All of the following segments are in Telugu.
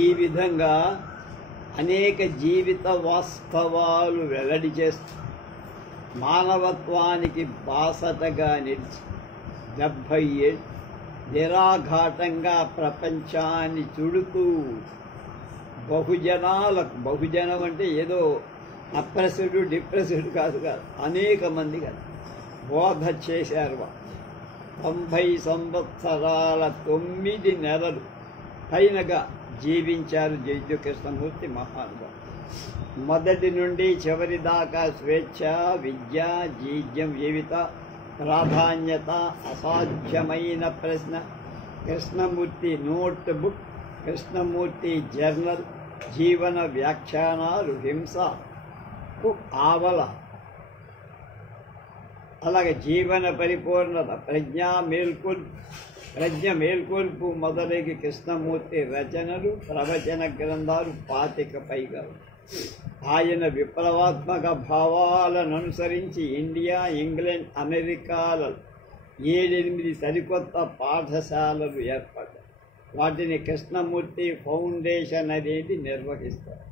ఈ విధంగా అనేక జీవిత వాస్తవాలు వెల్లడి చేస్తూ మానవత్వానికి బాసటగా నిలిచి 70 ఏళ్ళు నిరాఘాటంగా ప్రపంచాన్ని చుడుతూ బహుజనం అంటే ఏదో అప్రెస్డ్ డిప్రెస్డ్ కాదు అనేక మంది కాదు బోధ చేశారు. 90 సంవత్సరాల 9 నెలలు పైనగా జీవించారు జైద్య కృష్ణమూర్తి మహానుభావుడు. మొదటి నుండి చివరి దాకా స్వేచ్ఛ, విద్య, జీవిత ప్రాధాన్యత, అసాధ్యమైన ప్రశ్న, Krishnamurthy note book, Krishnamurthy journal, జీవన వ్యాఖ్యానాలు, హింసకు ఆవల, అలాగే జీవన పరిపూర్ణత, ప్రజ్ఞ మేల్కొల్పు మొదలగు కృష్ణమూర్తి రచనలు, ప్రవచన గ్రంథాలు 25 పైగా. ఆయన విప్లవాత్మక భావాలను అనుసరించి ఇండియా, ఇంగ్లాండ్, అమెరికాలలో 7-8 సరికొత్త పాఠశాలలు ఏర్పడ్డాయి. వాటిని కృష్ణమూర్తి ఫౌండేషన్ అనేది నిర్వహిస్తారు.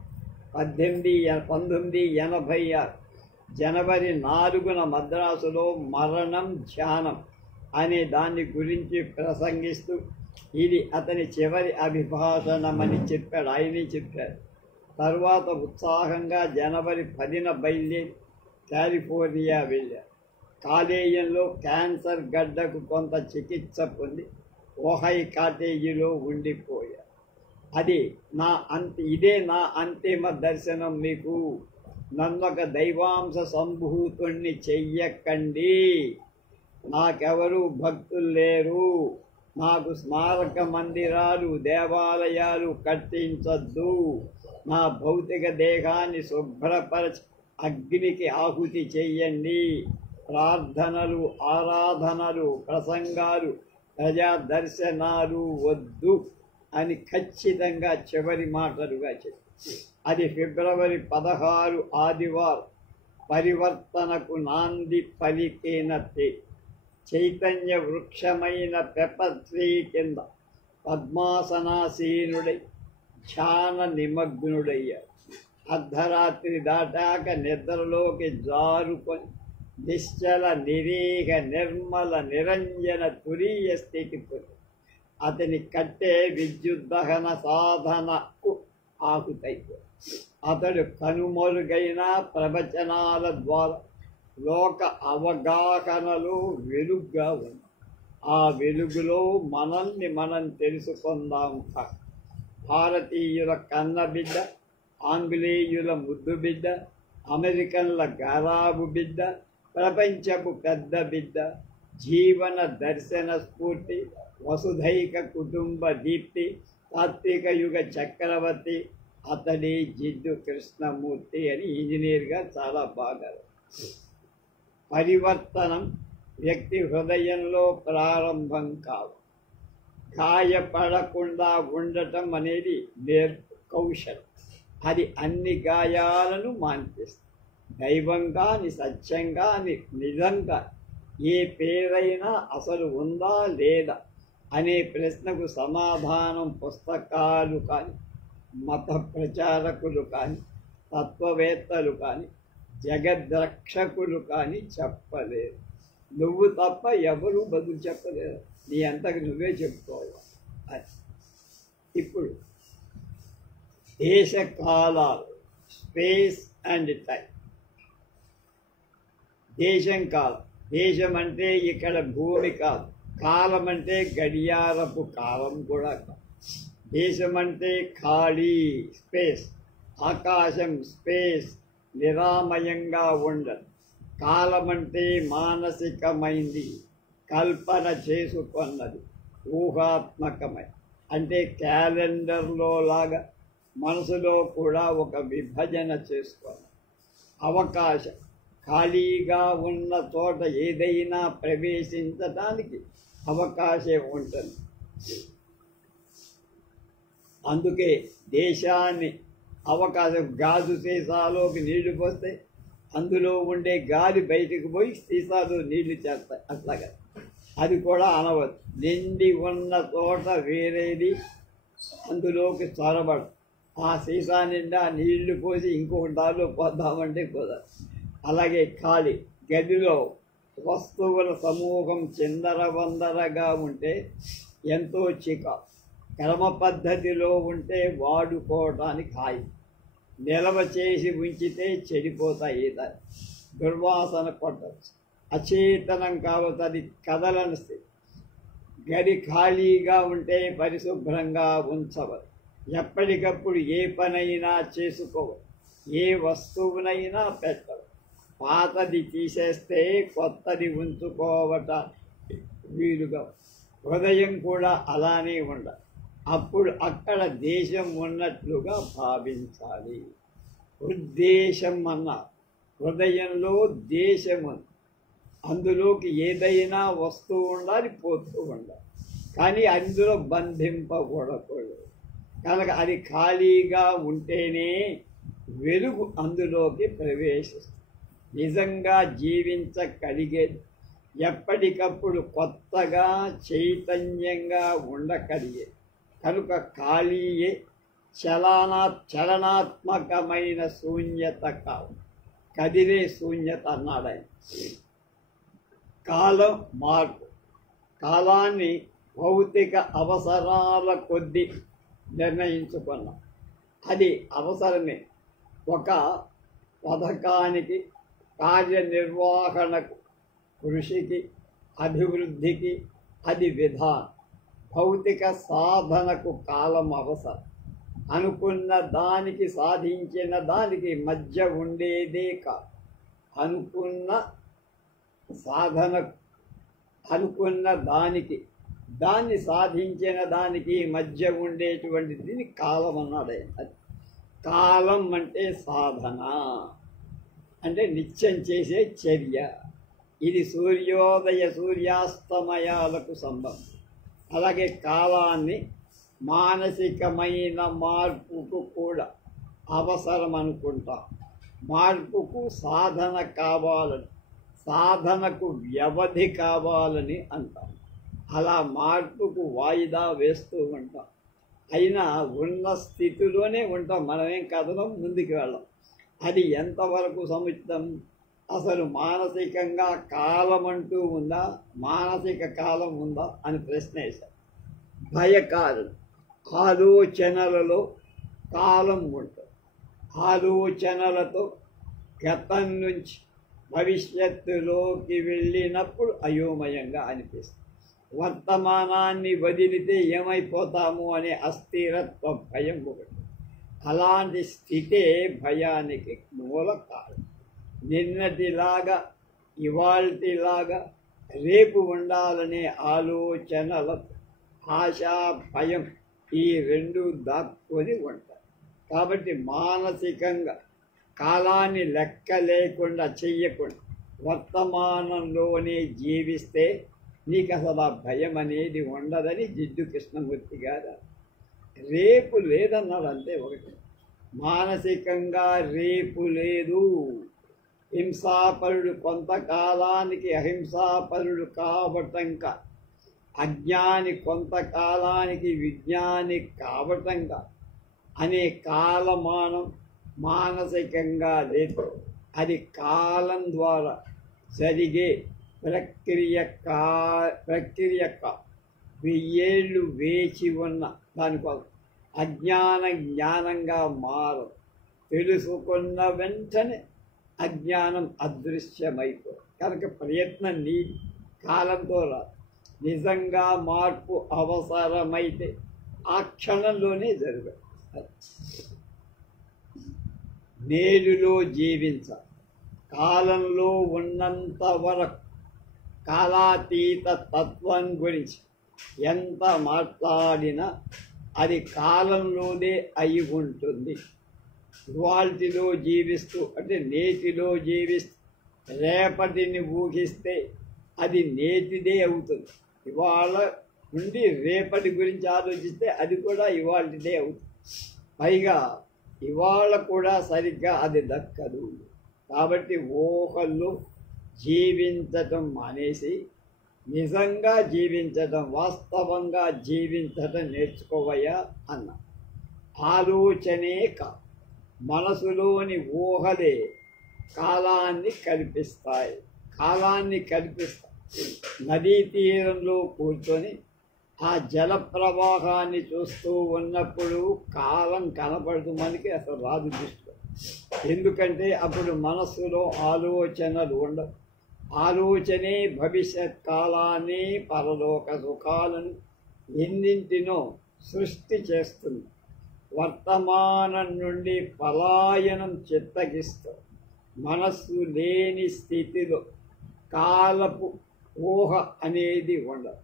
1986 జనవరి 4న మద్రాసులో మరణం ధ్యానం అనే దాని గురించి ప్రసంగిస్తూ ఇది అతని చివరి అభిభాషణమని చెప్పాడు. ఆయనే చెప్పాడు. తర్వాత ఉత్సాహంగా జనవరి 10న బయలుదేరి కాలిఫోర్నియా వెళ్ళారు. కాలేయంలో క్యాన్సర్ గడ్డకు కొంత చికిత్స పొంది ఓహై కాటేజీలో ఉండిపోయారు. ఇదే నా అంతిమ దర్శనం. మీకు నన్నొక దైవాంశ సంభూతుణ్ణి చెయ్యకండి. నాకెవరూ భక్తులు లేరు. నాకు స్మారక మందిరాలు, దేవాలయాలు కట్టించద్దు. నా భౌతిక దేహాన్ని శుభ్రపరచి అగ్నికి ఆహుతి చెయ్యండి. ప్రార్థనలు, ఆరాధనలు, ప్రసంగాలు, ప్రజా దర్శనాలు వద్దు అని ఖచ్చితంగా చివరి మాటలుగా చెప్పి అది ఫిబ్రవరి 16 ఆదివారం పరివర్తనకు నాంది పలికిన చైతన్య వృక్షమైన పెపత్రీ కింద పద్మాసనాసీనుడై ధ్యాన నిమగ్నుడయ్యాడు. అర్ధరాత్రి దాటాక నిద్రలోకి జారుకొని నిశ్చల నిరీహ నిర్మల నిరంజన తురీయ స్థితి పొంది అతని కట్టే విద్యుద్దహన సాధనకు ఆహుతైపోయాడు. అతడు కనుమరుగైన ప్రవచనాల ద్వారా లోక అవగాహనలో వెలుగుగా ఉంది. ఆ వెలుగులో మనల్ని మనం తెలుసుకుందాం. భారతీయుల కన్నబిడ్డ, ఆంగ్లేయుల ముద్దు బిడ్డ, అమెరికన్ల గారాబు బిడ్డ, ప్రపంచపు పెద్ద బిడ్డ, జీవన దర్శన స్ఫూర్తి, వసుధైక కుటుంబ దీప్తి, తాత్విక యుగ చక్రవర్తి అతడి జిడ్డు కృష్ణమూర్తి అని ఇంజనీర్గా చాలా బాగా. పరివర్తనం వ్యక్తి హృదయంలో ప్రారంభం కాదు. గాయపడకుండా ఉండటం అనేది కౌశలం. అది అన్ని గాయాలను మాన్పిస్తుంది. దైవం కానీ, సత్యం కానీ, నిజంగా ఏ పేరైనా అసలు ఉందా లేదా అనే ప్రశ్నకు సమాధానం పుస్తకాలు కానీ, మత ప్రచారకులు కానీ, తత్వవేత్తలు కానీ, జగద్రక్షకులు కానీ చెప్పలేరు. నువ్వు తప్ప ఎవరు బదులు చెప్పలేరు. నీ అంతకు నువ్వే చెప్పుకోవాలి. ఇప్పుడు దేశకాలాలు, స్పేస్ అండ్ టైం. దేశం కాలం. దేశం అంటే ఇక్కడ భూమి కాదు. కాలం అంటే గడియారపు కాలం కూడా కాదు. దేశం అంటే ఖాళీ, స్పేస్, ఆకాశం, స్పేస్, నిరామయంగా ఉండదు. కాలం అంటే మానసికమైంది, కల్పన చేసుకున్నది, ఊహాత్మకమై. అంటే క్యాలెండర్లో లాగా మనసులో కూడా ఒక విభజన చేసుకోవాలి. అవకాశం ఖాళీగా ఉన్న చోట ఏదైనా ప్రవేశించడానికి అవకాశం ఉంటుంది. అందుకే దేశాన్ని అవకాశం, గాజు సీసాలోకి నీళ్లు పోస్తే అందులో ఉండే గాలి బయటకు పోయి సీసాలో నీళ్లు చేస్తాయి. అట్లాగా అది కూడా అనవచ్చు. నిండి ఉన్న చోట వేరేది, అందులోకి చొరబడు. ఆ సీసా నిండా నీళ్లు పోసి ఇంకొక దారిలో పోద్దామంటే కుదరదు. అలాగే ఖాళీ గదిలో వస్తువుల సమూహం చిందరవందరగా ఉంటే ఎంతో చికాకు. క్రమ పద్ధతిలో ఉంటే వాడుకోవడానికి హాయి. నిల్వ చేసి ఉంచితే చెడిపోతాయి, దుర్వాసన కొట్టచ్చు. అచేతనం కావచ్చు, అది కదలని స్థితి. గది ఖాళీగా ఉంటే పరిశుభ్రంగా ఉంచవచ్చు. ఎప్పటికప్పుడు ఏ పనైనా చేసుకోవచ్చు, ఏ వస్తువునైనా పెట్టవచ్చు. పాతది తీసేస్తే కొత్తది ఉంచుకోవట వీలుగా. హృదయం కూడా అలానే ఉండాలి. అప్పుడు అక్కడ దేశం ఉన్నట్లుగా భావించాలి. ఉద్దేశం అన్న హృదయంలో దేశం ఉంది. అందులోకి ఏదైనా వస్తూ ఉండాలి, పోతూ ఉండాలి, కానీ అందులో బంధింపకూడదు. కనుక అది ఖాళీగా ఉంటేనే వెలుగు అందులోకి ప్రవేశిస్తుంది. నిజంగా జీవించగలిగేది ఎప్పటికప్పుడు కొత్తగా చైతన్యంగా ఉండగలిగేది. కనుక ఖాళీయే చలనాత్మకమైన శూన్యత కాదు, కదిలే శూన్యత అన్నాడు ఆయన. కాలం మార్పు. కాలాన్ని భౌతిక అవసరాల కొద్దీ నిర్ణయించుకున్నాం. అది అవసరమే. ఒక పథకానికి, కార్యనిర్వహణకు, కృషికి, అభివృద్ధికి అది విధానం. భౌతిక సాధనకు కాలం అవసరం. అనుకున్న దానికి, సాధించిన దానికి మధ్య ఉండేదే కాదు. అనుకున్న దానికి, దాన్ని సాధించిన దానికి మధ్య ఉండేటువంటిది కాలం అన్నాడు. అది కాలం అంటే సాధన, అంటే నిత్యం చేసే చర్య. ఇది సూర్యోదయ సూర్యాస్తమయాలకు సంబంధం. అలాగే కాలాన్ని మానసికమైన మార్పుకు కూడా అవసరం అనుకుంటాం. మార్పుకు సాధన కావాలని, సాధనకు వ్యవధి కావాలని అంటాం. అలా మార్పుకు వాయిదా వేస్తూ ఉంటాం. అయినా ఉన్న స్థితిలోనే ఉంటాం, మనమేం కదలం, ముందుకు వెళ్ళాం. అది ఎంతవరకు సముచితం? అసలు మానసికంగా కాలం అంటూ ఉందా, మానసిక కాలం ఉందా అని ప్రశ్న వేశారు. భయకారులు. ఆలోచనలలో కాలం ఉంటుంది. ఆలోచనలతో గతం నుంచి భవిష్యత్తులోకి వెళ్ళినప్పుడు అయోమయంగా అనిపిస్తుంది. వర్తమానాన్ని వదిలితే ఏమైపోతాము అనే అస్థిరత్వ భయం ఒకటి. అలాంటి స్థితే భయానికి మూల కారణం. నిన్నటిలాగా, ఇవాల్టిలాగా రేపు ఉండాలనే ఆలోచనలకు ఆశా, భయం ఈ రెండు దాక్కుని ఉంటాయి. కాబట్టి మానసికంగా కాలాన్ని లెక్క లేకుండా చెయ్యకుండా వర్తమానంలోనే జీవిస్తే నీకు అసలు ఆ భయం అనేది ఉండదని జిడ్డు కృష్ణమూర్తి గారు. రేపు లేదన్నాడు అంతే. ఒకటి మానసికంగా రేపు లేదు. హింసాపరుడు కొంతకాలానికి అహింసాపరుడు కావటంక, అజ్ఞాని కొంతకాలానికి విజ్ఞాని కావటంక అనే కాలమానం మానసికంగా లేదు. అది కాలం ద్వారా జరిగే ప్రక్రియ 1000 వేచి ఉన్న దానికోసం. అజ్ఞానం జ్ఞానంగా మారదు. తెలుసుకున్న వెంటనే అజ్ఞానం అదృశ్యమైపో. కనుక ప్రయత్నం నీ కాలంతో రాదు. నిజంగా మార్పు అవసరమైతే ఆ క్షణంలోనే జరగదు. నేడులో జీవించాలి. కాలంలో ఉన్నంత వరకు కాలాతీత తత్వం గురించి ఎంత మాట్లాడినా అది కాలంలోనే అయి ఉంటుంది. ఇవాల్టిలో జీవిస్తూ, అంటే నేటిలో జీవిస్తూ రేపటిని ఊహిస్తే అది నేటిదే అవుతుంది. ఇవాళ నుండి రేపటి గురించి ఆలోచిస్తే అది కూడా ఇవాల్టిదే అవుతుంది. పైగా ఇవాళ కూడా సరిగ్గా అది దక్కదు. కాబట్టి ఊహల్లో జీవించటం మానేసి నిజంగా జీవించడం, వాస్తవంగా జీవించడం నేర్చుకోవయ్యా అన్న. ఆలోచనే మనసులోని ఊహలే కాలాన్ని కల్పిస్తాయి. నదీ తీరంలో కూర్చొని ఆ జల ప్రవాహాన్ని చూస్తూ ఉన్నప్పుడు కాలం కనపడదు, మనకి అసలు రాదు దృష్టిలో. ఎందుకంటే అప్పుడు మనస్సులో ఆలోచనలు ఉండవు. ఆలోచనే భవిష్యత్ కాలాన్ని, పరలోక సుఖాలను ఎన్నింటినో సృష్టి చేస్తుంది. వర్తమానం నుండి పలాయనం చిత్తగిస్తూ మనస్సు లేని స్థితిలో కాలపు ఊహ అనేది ఉండదు.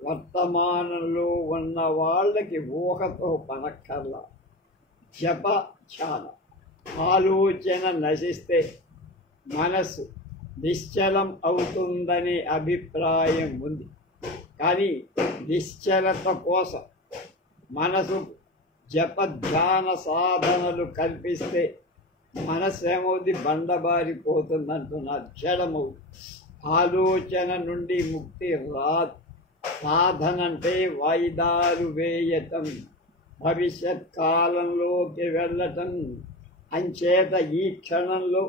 వర్తమానంలో ఉన్న వాళ్ళకి ఊహతో పనక్కర్లా. జప ఆలోచన నశిస్తే మనస్సు నిశ్చలం అవుతుందనే అభిప్రాయం ఉంది. కానీ నిశ్చలత కోసం మనసు ధ్యాన సాధనలు కల్పిస్తే మనస్సు ఏమవుతుంది? బండబారిపోతుందంటున్నారు, జడమవుతుంది. ఆలోచన నుండి ముక్తి రాదు. సాధన అంటే వాయిదాలు వేయటం, భవిష్యత్ కాలంలోకి వెళ్ళటం. అంచేత ఈ క్షణంలో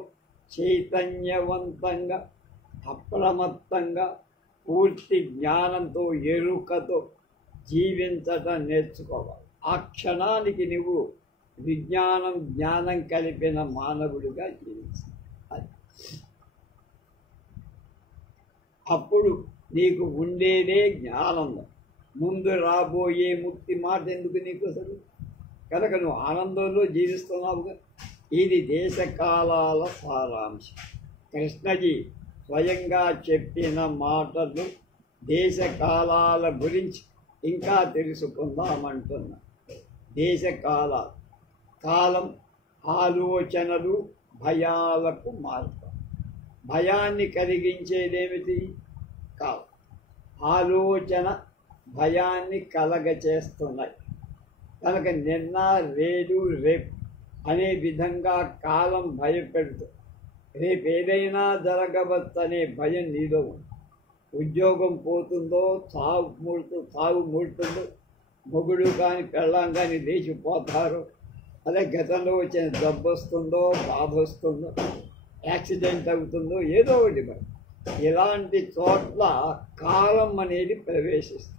చైతన్యవంతంగా, అప్రమత్తంగా, పూర్తి జ్ఞానంతో, ఎరుకతో జీవించటం నేర్చుకోవాలి. ఆ క్షణానికి నువ్వు జ్ఞానం కలిపిన మానవుడిగా జీవించాలి. అప్పుడు నీకు ఉండేదే జ్ఞానందం. ముందు రాబోయే ముక్తి మాట ఎందుకు నీకు అసలు? కనుక నువ్వు ఆనందంలో జీవిస్తున్నావుగా. ఇది దేశకాలాల సారాంశం. కృష్ణజీ స్వయంగా చెప్పిన మాటలు దేశకాలాల గురించి ఇంకా తెలుసుకుందామంటున్నా. దేశకాలాలు, కాలం ఆలోచనలు భయాలకు మారుతాయి. భయాన్ని కలిగించేదేమిటి? కాలం. ఆలోచన భయాన్ని కలగచేస్తున్నాయి. కనుక నిన్న, రేపు అనే విధంగా కాలం భయపెడుతుంది. రేపు ఏదైనా జరగవచ్చనే భయం నీలో ఉంది. ఉద్యోగం పోతుందో, సాగు మూడుతుందో, మొగుడు కానీ పెళ్ళాం కానీ లేచిపోతారో, అదే గతంలో వచ్చిన జబ్బు వస్తుందో, బాధ వస్తుందో, యాక్సిడెంట్ అవుతుందో, ఏదో ఒకటి మరి. ఇలాంటి చోట్ల కాలం అనేది ప్రవేశిస్తుంది.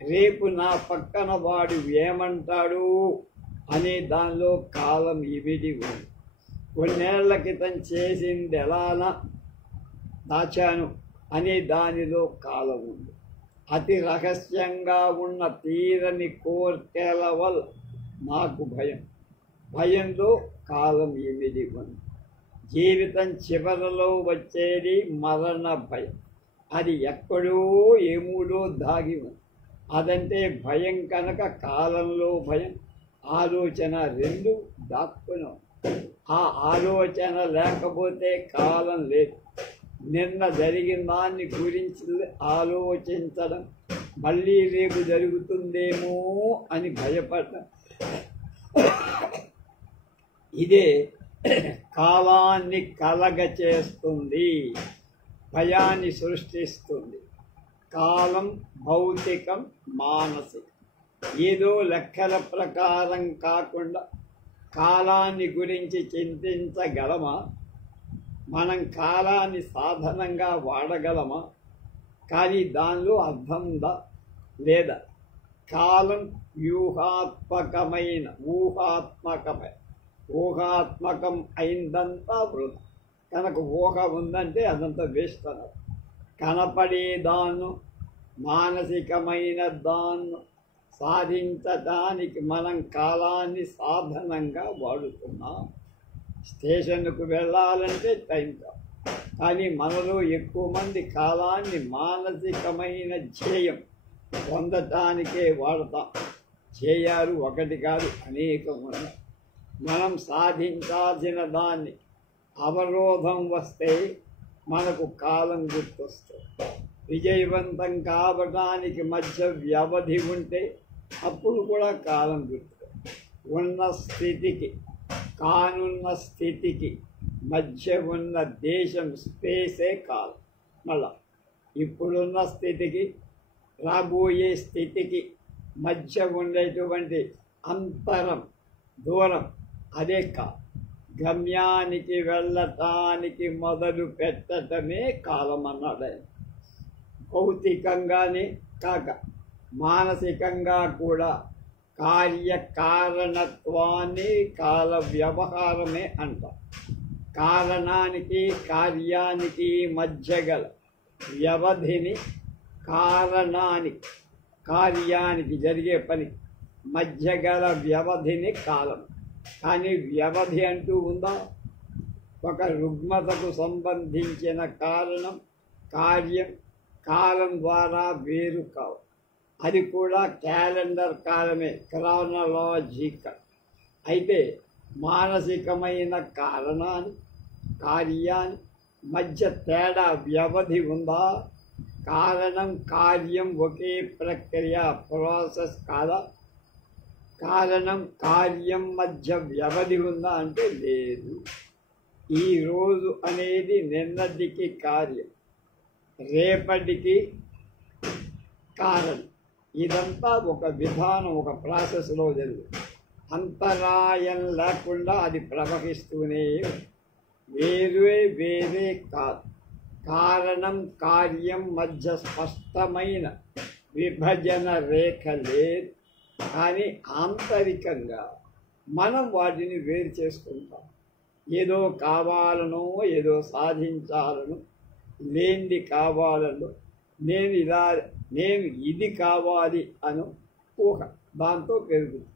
రేపు నా పక్కన వాడు ఏమంటాడు అనే దానిలో కాలం ఇమిడి ఉంది. కొన్నేళ్ల క్రితం చేసింది ఎలానా దాచాను అనే దానిలో కాలం ఉంది. అతి రహస్యంగా ఉన్న తీరని కోర్కెల వల్ల నాకు భయంలో కాలం ఇమిడి ఉంది. జీవితం చివరలో వచ్చేది మరణ భయం. అది ఎక్కడో ఏమూడో దాగి ఉంది. అదంటే భయం. కనుక కాలంలో భయం, ఆలోచన రెండు దాక్కును. ఆ ఆలోచన లేకపోతే కాలం లేదు. నిన్న జరిగిన దాన్ని గురించి ఆలోచించడం, మళ్ళీ రేపు జరుగుతుందేమో అని భయపడటం, ఇదే కాలాన్ని కలగచేస్తుంది, భయాన్ని సృష్టిస్తుంది. కాలం భౌతికం, మానసికం. ఏదో లెక్కల ప్రకారం కాకుండా కాలాన్ని గురించి చింతించగలమా? మనం కాలాన్ని సాధనంగా వాడగలమా? కానీ దానిలో అర్థం ఉందా లేదా? కాలం ఊహాత్మకం అయిందంతా వృధా. కనుక ఊహ ఉందంటే అదంతా వేస్ట్ అన్నారు. కనపడేదాన్ని, మానసికమైన దాన్ని సాధించడానికి మనం కాలాన్ని సాధనంగా వాడుతున్నాం. స్టేషన్కు వెళ్ళాలంటే టైం కాదు, కానీ మనలో ఎక్కువ మంది కాలాన్ని మానసికమైన ధ్యేయం పొందటానికే వాడతాం. ధ్యేయాలు ఒకటి కాదు, అనేకం ఉన్నాయి. మనం సాధించాల్సిన దాన్ని అవరోధం వస్తే మనకు కాలం గుర్తొస్తుంది. విజయవంతం కావడానికి మధ్య వ్యవధి ఉంటే అప్పుడు కూడా కాలం గుర్తు. ఉన్న స్థితికి కానున్న స్థితికి మధ్య ఉన్న దేశం, స్పేసే కాలం. మళ్ళా ఇప్పుడున్న స్థితికి రాబోయే స్థితికి మధ్య ఉండేటువంటి అంతరం దూరం అదే కాలం. గమ్యానికి వెళ్ళటానికి మొదలు పెట్టడమే కాలం అన్నాడు ఆయన. భౌతికంగానే కాక మానసికంగా కూడా కార్యకారణత్వాన్ని కాల వ్యవహారమే అంటాం. కారణానికి కార్యానికి మధ్య గల వ్యవధిని కార్యానికి జరిగే పని మధ్య గల వ్యవధిని కాలం. కానీ వ్యవధి అంటూ ఉందా? ఒక రుగ్మతకు సంబంధించిన కార్యం కాలం ద్వారా వేరు కావు. అది కూడా క్యాలెండర్ కాలమే, క్రానలాజికల్. అయితే మానసికమైన కార్యాన్ని మధ్య తేడా వ్యవధి ఉందా? కారణం కార్యం ఒకే ప్రక్రియ ప్రాసెస్ కాదా? కారణం కార్యం మధ్య వ్యవధి ఉందా అంటే లేదు. ఈరోజు అనేది నిన్నటికి కార్యం, రేపటికి కారణం. ఇదంతా ఒక విధానం, ఒక ప్రాసెస్లో జరుగుతుంది. అంతరాయం లేకుండా అది ప్రవహిస్తూనే వేరే కాదు. కారణం కార్యం మధ్య స్పష్టమైన విభజన రేఖ లేదు. కానీ ఆంతరికంగా మనం వాటిని వేరు చేసుకుంటాం. ఏదో కావాలనో ఏదో సాధించాలనో లేనిది కావాలనో నేను ఇది కావాలి అను ఊహ దాంతో పెరుగుతుంది.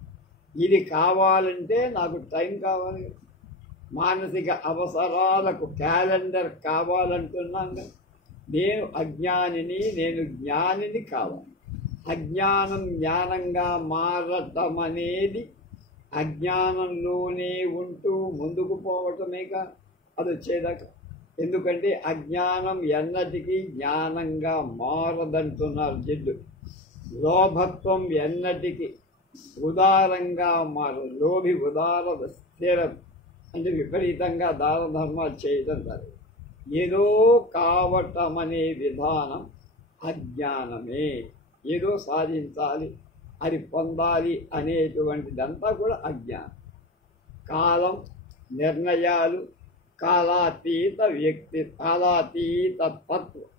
ఇది కావాలంటే నాకు టైం కావాలి, మానసిక అవసరాలకు క్యాలెండర్ కావాలంటున్నాం కదా. నేను అజ్ఞానిని, నేను జ్ఞానిని కావాలి. అజ్ఞానం జ్ఞానంగా మారటం అనేది అజ్ఞానంలోనే ఉంటూ ముందుకు పోవటమేగా అది వచ్చేదాకా. ఎందుకంటే అజ్ఞానం ఎన్నటికీ జ్ఞానంగా మారదంటున్నారు జిడ్డు. లోభత్వం ఎన్నటికీ ఉదారంగా మారదు. లోభి ఉదార స్థిరం అంటే విపరీతంగా దాన ధర్మాలు చేయటం జరగదు. ఏదో కావటం అనే విధానం అజ్ఞానమే. ఏదో సాధించాలి, అది పొందాలి అనేటువంటిదంతా కూడా అజ్ఞానం. కాలం, నిర్ణయాలు, కాలాతీత తత్వం,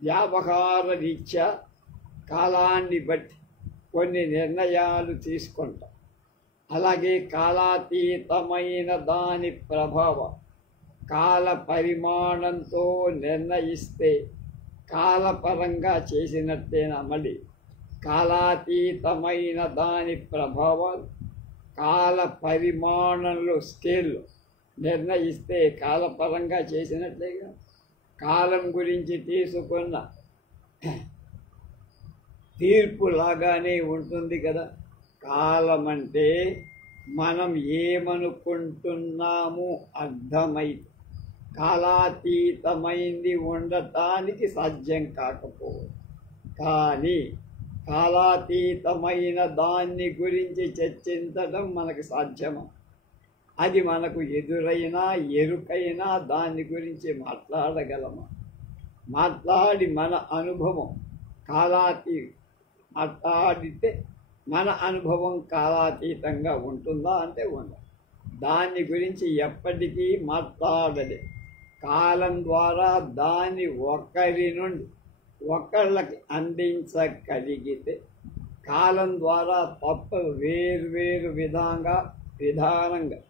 వ్యావహార రీత్యా కాలాన్ని బట్టి కొన్ని నిర్ణయాలు తీసుకుంటాం. అలాగే కాలాతీతమైన దాని ప్రభావం కాల పరిమాణంతో నిర్ణయిస్తే కాలపరంగా చేసినట్టేనా? మళ్ళీ కాలాతీతమైన దాని ప్రభావాలు కాల పరిమాణంలో స్కేల్లో నిర్ణయిస్తే కాలపరంగా చేసినట్లేగా. కాలం గురించి తీసుకున్న తీర్పు లాగానే ఉంటుంది కదా. కాలం అంటే మనం ఏమనుకుంటున్నాము అర్థమైతే కాలాతీతమైంది ఉండటానికి సాధ్యం కాకపోవచ్చు. కానీ కాలాతీతమైన దాన్ని గురించి చర్చించడం మనకు సాధ్యమా? అది మనకు ఎదురైనా ఎరుకైనా దాని గురించి మాట్లాడగలమా? మాట్లాడి మన అనుభవం మాట్లాడితే మన అనుభవం కాలాతీతంగా ఉంటుందా అంటే ఉండదు. దాని గురించి ఎప్పటికీ మాట్లాడలే. కాలం ద్వారా దాన్ని ఒకరి నుండి ఒకళ్ళకి అందించగలిగితే కాలం ద్వారా తప్ప వేర్వేరు విధానంగా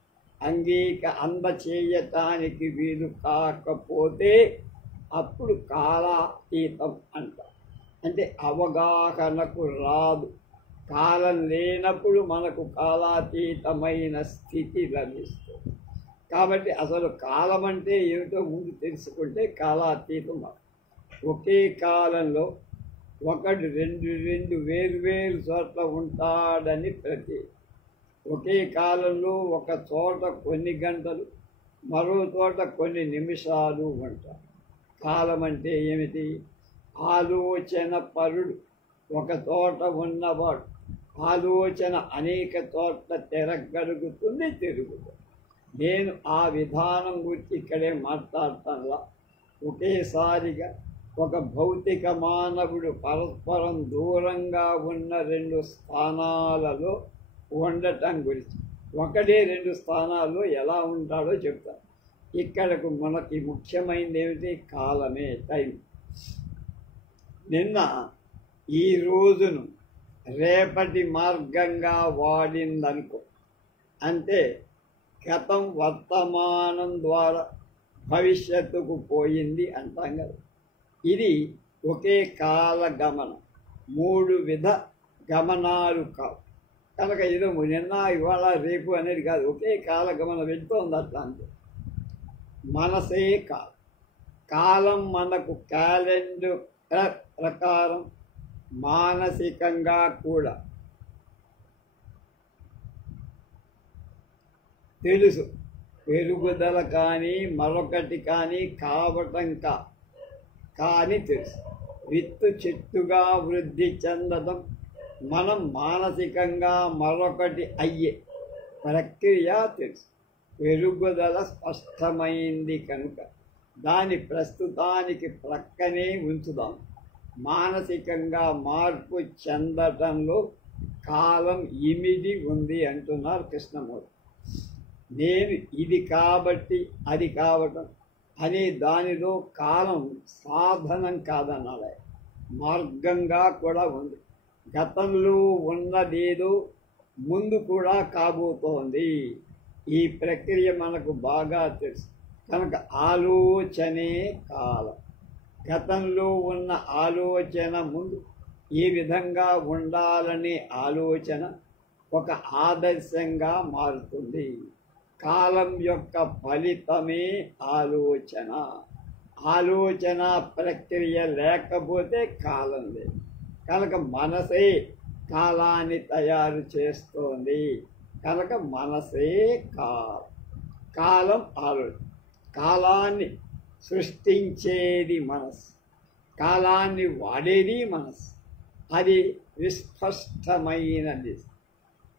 అందచేయటానికి వీలు కాకపోతే అప్పుడు కాలాతీతం అంటాం. అంటే అవగాహనకు రాదు. కాలం లేనప్పుడు మనకు కాలాతీతమైన స్థితి లభిస్తుంది. కాబట్టి అసలు కాలం అంటే ఏమిటో ముందు తెలుసుకుంటే కాలాతీతం. ఒకే కాలంలో ఒకడు రెండు వేరు చోట్ల ఉంటాడని ఒకే కాలంలో ఒక చోట కొన్ని గంటలు, మరో చోట కొన్ని నిమిషాలు ఉంటారు. కాలం అంటే ఏమిటి? ఆలోచన పరుడు ఒక చోట ఉన్నవాడు ఆలోచన అనేక చోట్ల తిరగలుగుతుంది, తిరుగుతుంది. నేను ఆ విధానం గురించి ఇక్కడే మాట్లాడతానులా. ఒకేసారిగా ఒక భౌతిక మానవుడు పరస్పరం దూరంగా ఉన్న రెండు స్థానాలలో ఉండటం గురించి, ఒకటే రెండు స్థానాల్లో ఎలా ఉంటాడో చెప్తారు. ఇక్కడకు మనకి ముఖ్యమైనది ఏమిటి? కాలమే, టైం. నిన్న ఈ రోజును రేపటి మార్గంగా వాడిందనుకో, అంటే గతం వర్తమానం ద్వారా భవిష్యత్తుకు పోయింది అంటాం కదా. ఇది ఒకే కాల గమనం, మూడు విధ గమనాలు కావు కనుక ఇది నిన్న ఇవాళ రేపు అనేది కాదు, ఒకే కాల గమనం వెళ్తోంది. అట్లా అంటే మనసే కాలం. కాలం మనకు క్యాలెండర్ ప్రకారం మానసికంగా కూడా తెలుసు. పెరుగుదల కానీ మరొకటి కానీ కావటం కానీ తెలుసు. విత్తు చెట్టుగా వృద్ధి చెందడం మనం మానసికంగా మరొకటి అయ్యే ప్రక్రియ తెలుసు. పెరుగుదల స్పష్టమైంది కనుక దాని ప్రస్తుతానికి ప్రక్కనే ఉంచుదాం. మానసికంగా మార్పు చెందటంలో కాలం ఇమిడి ఉంది అంటున్నారు కృష్ణమూర్తి. నేను ఇది కాబట్టి అది కావటం అనే దానిలో కాలం సాధనం కాదన్నాడు, మార్గంగా కూడా ఉంది. గతంలో ఉన్నదేదో ముందు కూడా కాబోతోంది. ఈ ప్రక్రియ మనకు బాగా తెలుసు కనుక ఆలోచనే కాలం. గతంలో ఉన్న ఆలోచన ముందు ఈ విధంగా ఉండాలనే ఆలోచన ఒక ఆదర్శంగా మారుతుంది. కాలం యొక్క ఫలితమే ఆలోచన. ఆలోచన ప్రక్రియ లేకపోతే కాలం లేదు కనుక మనసే కాలాన్ని తయారు చేస్తోంది. కనుక మనసే కాలం. కాలం ఆలోచన. కాలాన్ని సృష్టించేది మనసు, కాలాన్ని వాడేది మనసు. అది విస్పష్టమైనది.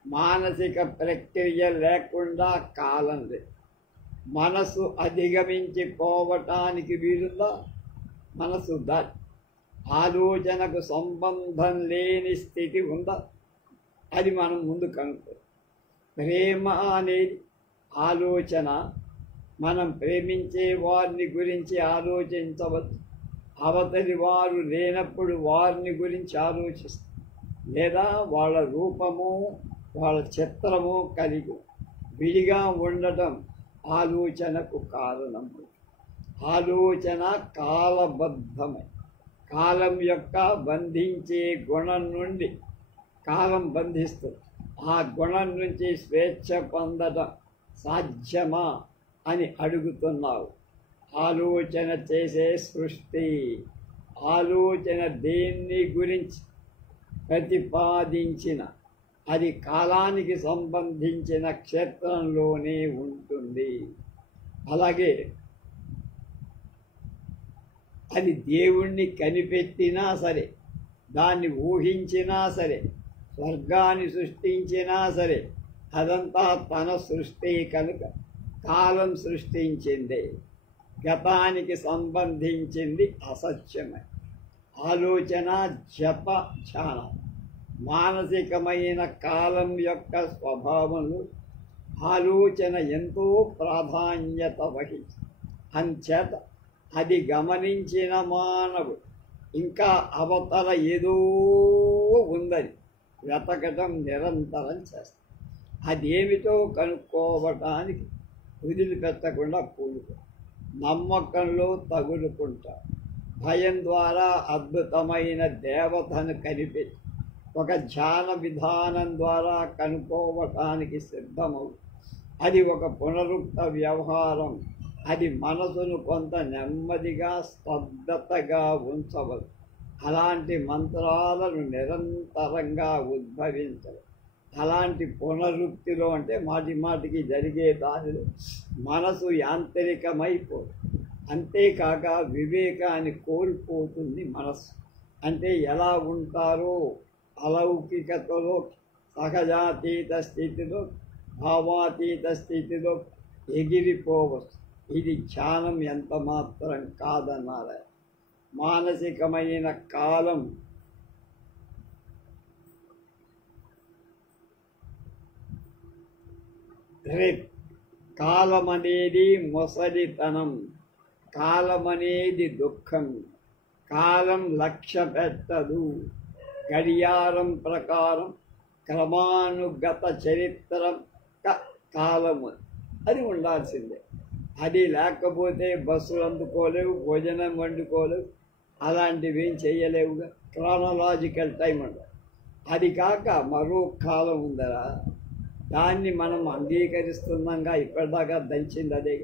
మానసిక ప్రక్రియ లేకుండా కాలం లేదు. మనసు అధిగమించిపోవటానికి వీలుందా? మనసు దాటి ఆలోచనకు సంబంధం లేని స్థితి ఉందా? అది మనం ముందు కనుక్కో. ప్రేమ అనేది ఆలోచన. మనం ప్రేమించే వారిని గురించి ఆలోచించవచ్చు. అవతలి వారు లేనప్పుడు వారిని గురించి ఆలోచిస్తాం, లేదా వాళ్ళ రూపము వాళ్ళ చిత్రము కలిగి విడిగా ఉండటం ఆలోచనకు కారణము. ఆలోచన కాలబద్ధమై కాలం యొక్క బంధించే గుణం నుండి కాలం బంధిస్తుంది. ఆ గుణం నుంచి స్వేచ్ఛ పొందడం సాధ్యమా అని అడుగుతున్నావు. ఆలోచన చేసే సృష్టి. ఆలోచన దేన్ని గురించి ప్రతిపాదించిన అది కాలానికి సంబంధించిన క్షేత్రంలోనే ఉంటుంది. అలాగే అది దేవుణ్ణి కనిపెట్టినా సరే, దాన్ని ఊహించినా సరే, స్వర్గాన్ని సృష్టించినా సరే, అదంతా తన సృష్టి కనుక కాలం సృష్టించింది. గతానికి సంబంధించింది అసత్యమే. ఆలోచన జప ధ్యానం మానసికమైన కాలం యొక్క స్వభావంలో ఆలోచన ఎంతో ప్రాధాన్యత వహించి, అంచేత అది గమనించిన మానవుడు ఇంకా అవతల ఏదో ఉందని వెతకటం నిరంతరం చేస్తాడు. అదేమిటో కనుక్కోవటానికి వదిలిపెట్టకుండా పూనుకో. నమ్మకంలో తగులుకుంటాడు. భయం ద్వారా అద్భుతమైన దేవతను కనిపెట్టి ఒక ధ్యాన విధానం ద్వారా కనుక్కోవటానికి సిద్ధమవు. అది ఒక పునరుక్త వ్యవహారం. అది మనసును కొంత నెమ్మదిగా స్తబ్దతగా ఉంచవచ్చు. అలాంటి మంత్రాలను నిరంతరంగా ఉద్భవించవు. అలాంటి పునరుక్తిలో అంటే మాటి మాటికి జరిగే దానిలో మనసు యాంత్రికమైపోదు. అంతేకాక వివేకాన్ని కోల్పోతుంది మనసు. అంటే ఎలా ఉంటారో అలౌకికతలో, సహజాతీత స్థితిలో, భావాతీత స్థితిలో ఎగిరిపోవచ్చు. ఇది ధ్యానం ఎంత మాత్రం కాదన్నారు. మానసికమైన కాలం రేపు. కాలం అనేది మొసలితనం, కాలం అనేది దుఃఖం. కాలం లక్ష్య పెట్టదు. గడియారం ప్రకారం క్రమానుగత చరిత్రం కాలము అది ఉండాల్సిందే. అది లేకపోతే బస్సులు అందుకోలేవు, భోజనం వండుకోలేవు, అలాంటివి ఏం చేయలేవుగా. క్రానలాజికల్ టైం ఉండదు. అది కాక మరో కాలం ఉందరా, దాన్ని మనం అంగీకరిస్తున్నాగా. ఇప్పటిదాకా దంచింది అదే.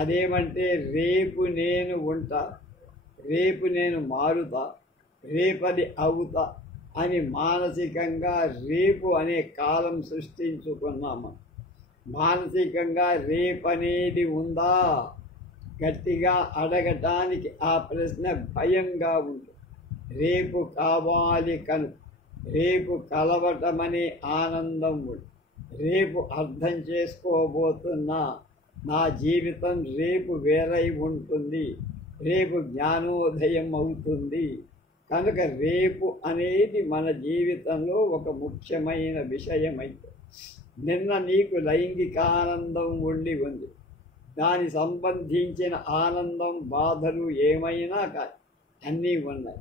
అదేమంటే రేపు నేను ఉంటా, రేపు నేను మారుతా, రేపది అవుతా అని మానసికంగా రేపు అనే కాలం సృష్టించుకున్నాము. మానసికంగా రేపనేది ఉందా? గట్టిగా అడగటానికి ఆ ప్రశ్న భయంగా ఉంటుంది. రేపు కావాలి కనుక, రేపు కలవటమనే ఆనందం ఉంది. రేపు అర్థం చేసుకోబోతున్నా నా జీవితం రేపు వేరై ఉంటుంది, రేపు జ్ఞానోదయం అవుతుంది. కనుక రేపు అనేది మన జీవితంలో ఒక ముఖ్యమైన విషయమైతే, నిన్న నీకు లైంగిక ఆనందం ఉండి ఉంది, దాని సంబంధించిన ఆనందం బాధలు ఏమైనా కాదు, అన్నీ ఉన్నాయి.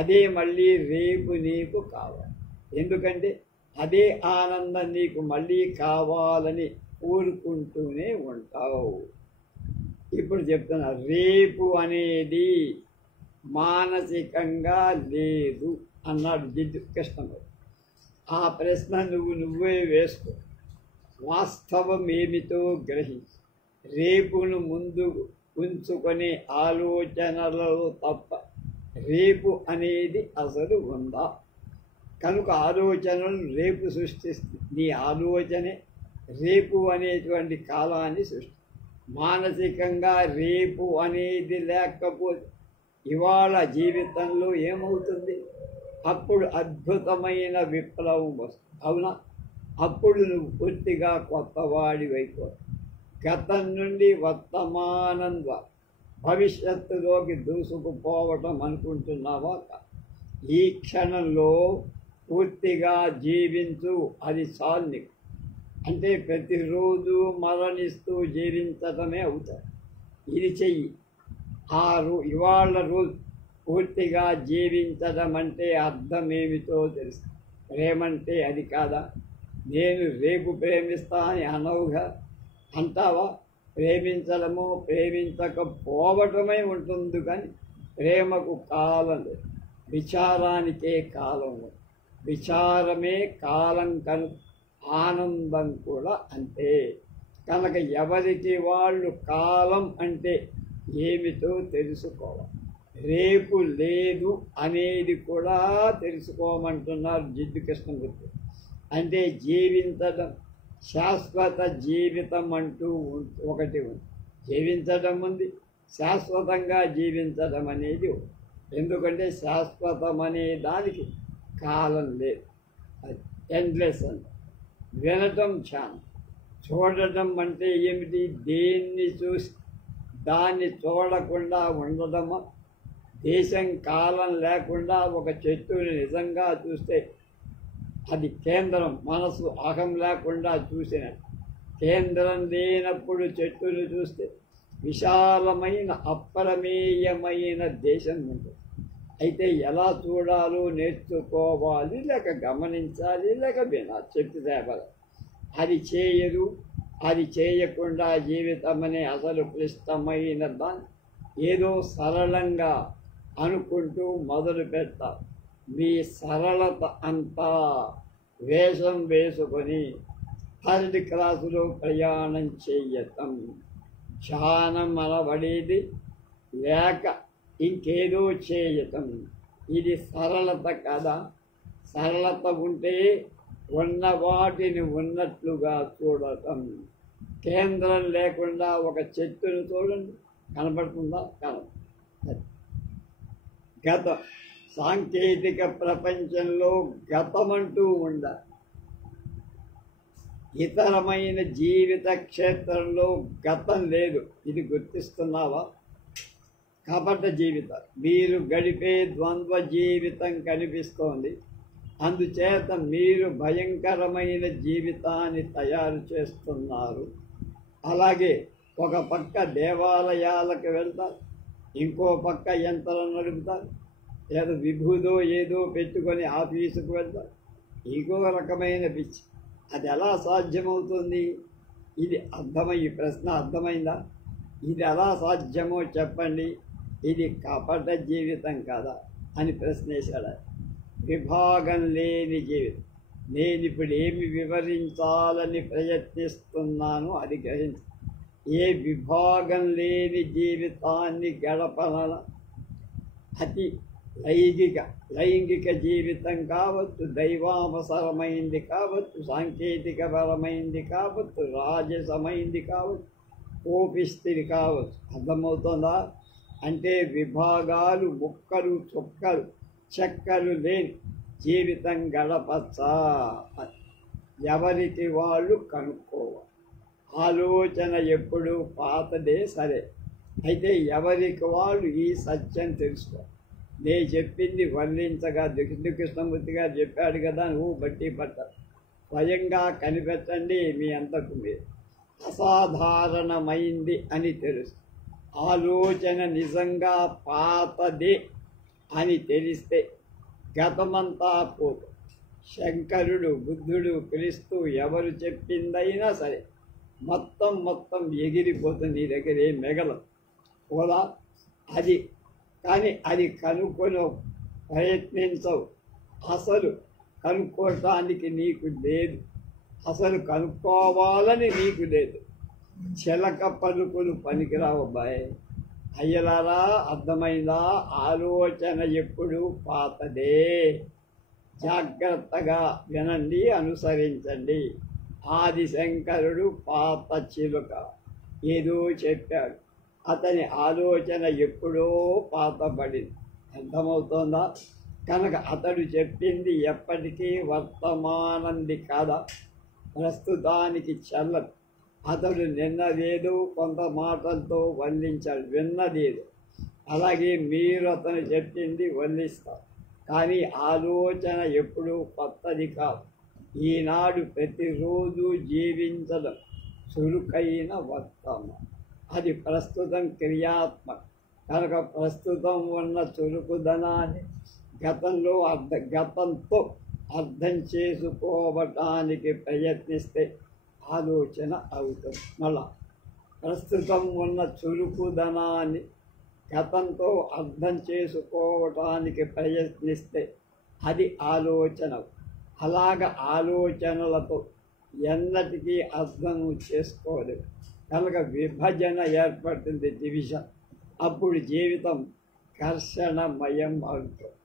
అదే మళ్ళీ రేపు నీకు కావాలి. ఎందుకంటే అదే ఆనందం నీకు మళ్ళీ కావాలని కోరుకుంటూనే ఉంటావు. ఇప్పుడు చెప్తున్నా, రేపు అనేది మానసికంగా లేదు అన్నాడు జిడ్డు కృష్ణమూర్తి. ఆ ప్రశ్న నువ్వే వేసుకో. వాస్తవం ఏమిటో గ్రహించు. రేపును ముందు ఉంచుకునే ఆలోచనలలో తప్ప రేపు అనేది అసలు ఉందా? కనుక ఆలోచనలు రేపు సృష్టిస్తుంది. నీ ఆలోచనే రేపు అనేటువంటి కాలాన్ని సృష్టి. మానసికంగా రేపు అనేది లేకపోతే ఇవాళ జీవితంలో ఏమవుతుంది? అప్పుడు అద్భుతమైన విప్లవం వస్తుంది. అవునా? అప్పుడు నువ్వు పూర్తిగా కొత్తవాడివైపోతావు. గతం నుండి వర్తమానం ద్వారా భవిష్యత్తులోకి దూసుకుపోవటం అనుకుంటున్నావా? ఈ క్షణంలో పూర్తిగా జీవించు, అది చాలు నీకు. అంటే ప్రతిరోజు మరణిస్తూ జీవించటమే అవుతాయి. ఇది చెయ్యి. ఇవాళ రోజు పూర్తిగా జీవించడం అంటే అర్థం ఏమిటో తెలుసు. ప్రేమంటే అది కాదా? నేను రేపు ప్రేమిస్తా అని అనవుగా, అంటావా? ప్రేమించడము ప్రేమించకపోవటమే ఉంటుంది, కానీ ప్రేమకు కాలం లేదు, విచారానికే కాలం ఉంది. విచారమే కాలం కను, ఆనందం కూడా అంతే. కనుక ఎవరికి వాళ్ళు కాలం అంటే ఏమిటో తెలుసుకోవాలి. రేపు లేదు అనేది కూడా తెలుసుకోమంటున్నారు జిడ్డు కృష్ణమూర్తి. అంటే జీవించడం, శాశ్వత జీవితం అంటూ ఒకటి ఉంది. జీవించడం ఉంది, శాశ్వతంగా జీవించడం అనేది ఉంది. ఎందుకంటే శాశ్వతం అనే దానికి కాలం లేదు, అది ఎండ్లెస్ అంట. వినటం ధ్యానం. చూడటం అంటే ఏమిటి? దేన్ని చూసి దాన్ని చూడకుండా ఉండడమా? దేశం కాలం లేకుండా ఒక చెట్టుని నిజంగా చూస్తే అది కేంద్రం, మనసు అహం లేకుండా చూసినట్టు. కేంద్రం లేనప్పుడు చెట్టును చూస్తే విశాలమైన అప్రమేయమైన దేశం ఉంటుంది. అయితే ఎలా చూడాలో నేర్చుకోవాలి, లేక గమనించాలి, లేక వినాలి, చెప్పి తేవాలి. అది చేయదు. అది చేయకుండా జీవితం అనే అసలు క్లిష్టమైన దాన్ని ఏదో సరళంగా అనుకుంటూ మొదలు పెడతారు. మీ సరళత అంతా వేషం వేసుకొని థర్డ్ క్లాసులో ప్రయాణం చేయటం. ధ్యానం అనబడేది లేక ఇంకేదో చేయటం. ఇది సరళత కదా. సరళత ఉంటే ఉన్న వాటిని ఉన్నట్లుగా చూడటం. కేంద్రం లేకుండా ఒక చెట్టును చూడండి, కనబడుతుందా? కనబడుతుంది. గతం. సాంకేతిక ప్రపంచంలో గతమంటూ ఉండాలి. ఇతరమైన జీవిత క్షేత్రంలో గతం లేదు. ఇది గుర్తిస్తున్నావా? కపట జీవితం, మీరు గడిపే ద్వంద్వ జీవితం కనిపిస్తోంది. అందుచేత మీరు భయంకరమైన జీవితాన్ని తయారు చేస్తున్నారు. అలాగే ఒక పక్క దేవాలయాలకు వెళ్తారు, ఇంకో పక్క యంత్రం నడుపుతారు, ఏదో విభూదో ఏదో పెట్టుకొని ఆఫీసుకు వెళ్తారు, ఇంకో రకమైన పిచ్చి. అది ఎలా సాధ్యమవుతుంది? ఇది ఈ ప్రశ్న అర్థమైందా? ఇది ఎలా సాధ్యమో చెప్పండి. ఇది కపట జీవితం కదా అని ప్రశ్నేశాడు. విభాగం లేని జీవితం. నేను ఇప్పుడు ఏమి వివరించాలని ప్రయత్నిస్తున్నాను అది గ్రహించ. ఏ విభాగం లేని జీవితాన్ని గడపన అతి లైంగిక జీవితం కావచ్చు, దైవావసరమైంది కావచ్చు, సాంకేతికపరమైంది కావచ్చు, రాజసమైంది కావచ్చు, కోపిస్తుది కావచ్చు. అర్థమవుతుందా? అంటే విభాగాలు, ముక్కలు, చుక్కలు, చెక్కలు లేని జీవితం గడపచ్చా? ఎవరికి వాళ్ళు కనుక్కోవాలి. ఆలోచన ఎప్పుడు పాతదే సరే, అయితే ఎవరికి వాళ్ళు ఈ సత్యం తెలుసుకోవాలి. నేను చెప్పింది వర్ణించగా కృష్ణమూర్తి గారు చెప్పాడు కదా, నువ్వు బట్టి పట్ట స్వయంగా కనిపెట్టండి. మీ అంతకు మీరు అసాధారణమైంది అని తెలుసు. ఆలోచన నిజంగా పాతదే అని తెలిస్తే గతమంతా పోదు. శంకరుడు, బుద్ధుడు, క్రీస్తు ఎవరు చెప్పిందైనా సరే మొత్తం ఎగిరిపోతుంది. నీ దగ్గర ఏం మిగలదు పోదా అది. కానీ అది కనుక్కొని ప్రయత్నించవు. అసలు కనుక్కోవటానికి నీకు లేదు, అసలు కనుక్కోవాలని నీకు లేదు. చిలక పలుకులు పనికిరావు అబ్బాయి. అయ్యలారా, అర్థమైందా? ఆలోచన ఎప్పుడు పాతదే. జాగ్రత్తగా వినండి, అనుసరించండి. ఆదిశంకరుడు పాత చిలుక ఏదో చెప్పాడు. అతని ఆలోచన ఎప్పుడో పాతబడింది. అర్థమవుతోందా? కనుక అతడు చెప్పింది ఎప్పటికీ వర్తమానంది కాదా, ప్రస్తుతానికి చెల్లదు. అతడు నిన్నదేదో కొంత మాటలతో వల్లించాడు, విన్నదేదో. అలాగే మీరు అతను చెప్పింది వల్లిస్తారు. కానీ ఆలోచన ఎప్పుడూ కొత్తది కాదు. ఈనాడు ప్రతిరోజు జీవించడం చురుకైన వర్తమానం. అది ప్రస్తుతం క్రియాత్మక. కనుక ప్రస్తుతం ఉన్న చురుకుదనాన్ని గతంతో అర్థం చేసుకోవటానికి ప్రయత్నిస్తే ఆలోచన అవుతుంది. మళ్ళా ప్రస్తుతం ఉన్న చురుకుదనాన్ని గతంతో అర్థం చేసుకోవటానికి ప్రయత్నిస్తే అది ఆలోచన. అలాగ ఆలోచనలతో ఎన్నటికీ అర్థం చేసుకోలేదు. కనుక విభజన ఏర్పడుతుంది, డివిజన్. అప్పుడు జీవితం ఘర్షణమయం అవుతుంది.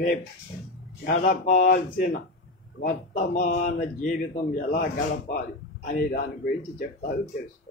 రేపు గడపాల్సిన వర్తమాన జీవితం ఎలా గడపాలి అనే దాని గురించి చెప్తారు, తెలుసుకో.